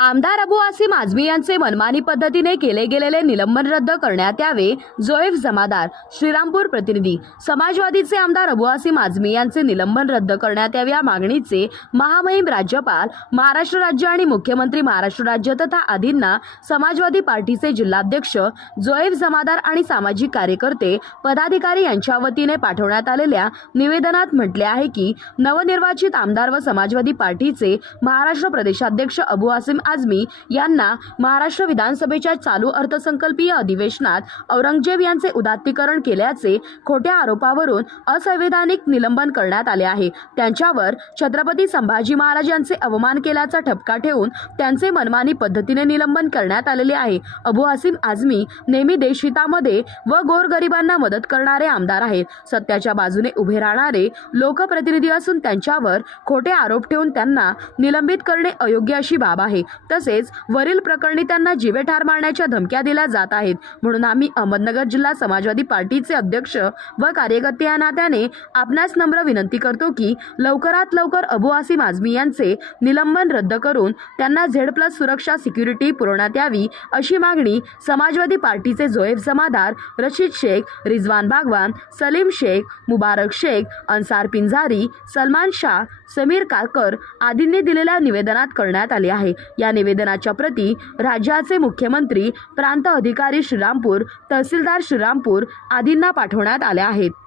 आमदार अबू आसिम आझमी यांचे मनमानी पद्धतीने केले गेलेले निलंबन रद्द करण्यात यावे जोएफ जमादार श्रीरामपूर प्रतिनिधी समाजवादीचे आमदार अबू आसिम यांचे निलंबन रद्द करण्यात यावे या मागणीचे महामहिम राज्यपाल महाराष्ट्र राज्य आणि मुख्यमंत्री महाराष्ट्र राज्य तथा आदींना समाजवादी पार्टीचे जिल्हाध्यक्ष जोएफ जमादार आणि सामाजिक कार्यकर्ते पदाधिकारी यांच्या वतीने पाठवण्यात आलेल्या निवेदनात म्हटले आहे की नवनिर्वाचित आमदार व समाजवादी पार्टीचे महाराष्ट्र प्रदेशाध्यक्ष अबू आसिम आझमी यांना महाराष्ट्र विधानसभेच्या चालू अर्थसंकल्पीय अधिवेशनात औरंगजेब यांचे उदात्तीकरण केल्याचे खोट्या आरोपावरून असंवैधानिक निलंबन करण्यात आले आहे त्यांच्यावर छत्रपती संभाजी महाराज यांचे अवमान केल्याचा ठपका ठेवून त्यांचे मनमानी पद्धतीने निलंबन करण्यात आलेले आहे अबू हसीम आझमी नेहमी देशहितामध्ये व गोरगरिबांना मदत करणारे आमदार आहेत सत्याच्या बाजूने उभे राहणारे लोकप्रतिनिधी असून त्यांच्यावर खोटे आरोप ठेवून त्यांना निलंबित करणे अयोग्य अशी बाब आहे तसेच वरील प्रकरणी त्यांना जीवे मारण्याच्या धमक्या दिल्या जात आहेत म्हणून आम्ही अहमदनगर जिल्हा समाजवादी पार्टीचे अध्यक्ष व कार्यकर्ते या नात्याने आपणास नम्र विनंती करतो की लवकरात लवकर अबू आसिम आझमी यांचे निलंबन रद्द करून त्यांना झेड प्लस सुरक्षा सिक्युरिटी पुरवण्यात यावी अशी मागणी समाजवादी पार्टीचे जोएब जमादार रशीद शेख रिजवान बागवान सलीम शेख मुबारक शेख अन्सार पिंजारी सलमान शाह समीर काकर आदींनी दिलेल्या निवेदनात करण्यात आले आहे या या निवेदनाच्या प्रती राज्याचे मुख्यमंत्री प्रांत अधिकारी श्रीरामपूर तहसीलदार श्रीरामपूर आदींना पाठवण्यात आल्या आहेत